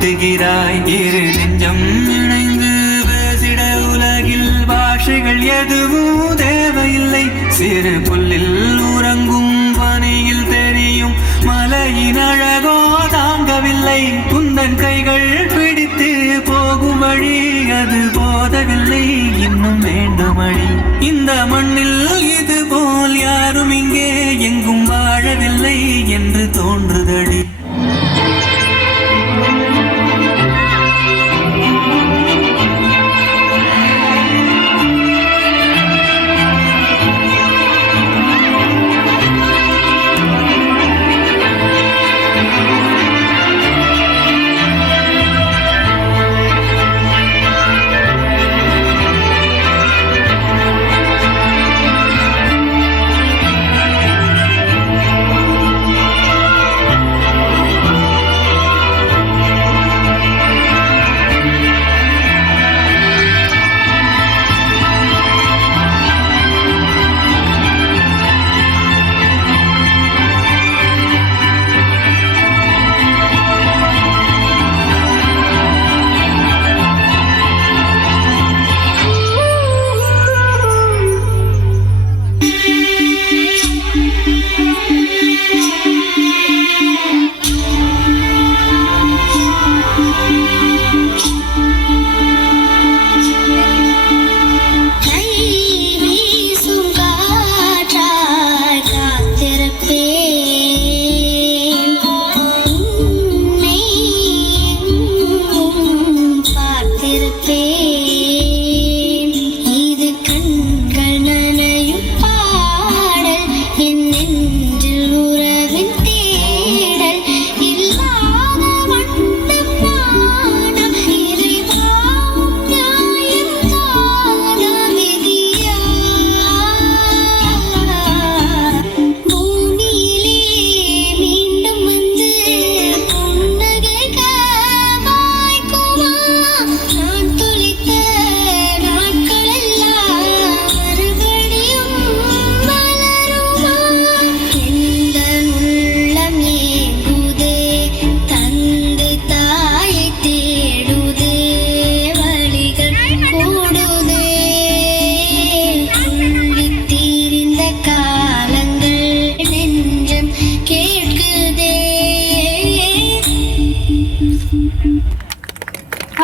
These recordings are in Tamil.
உணர்த்துகிறாய். இரு நெஞ்சம் இணைந்து பேசிட உலகில் பாஷைகள் எதுவும் தேவையில்லை. சிறு புல்லில் உறங்கும் பனியில் தெரியும் மலையின் அழகோ தாங்கவில்லை. குந்தன் கைகள் பிடித்து போகும் வழி அது போதவில்லை, இன்னும் வேண்டும் அழி. இந்த மண்ணில் இது போல் யாரும் இங்கே எங்கும் வாழவில்லை என்று தோன்றுதடி.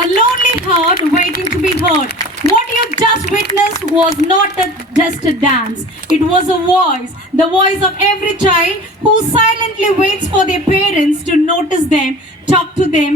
A lonely heart waiting to be heard. What you just witnessed was not just a dance. It was a voice, the voice of every child who silently waits for their parents to notice them, talk to them,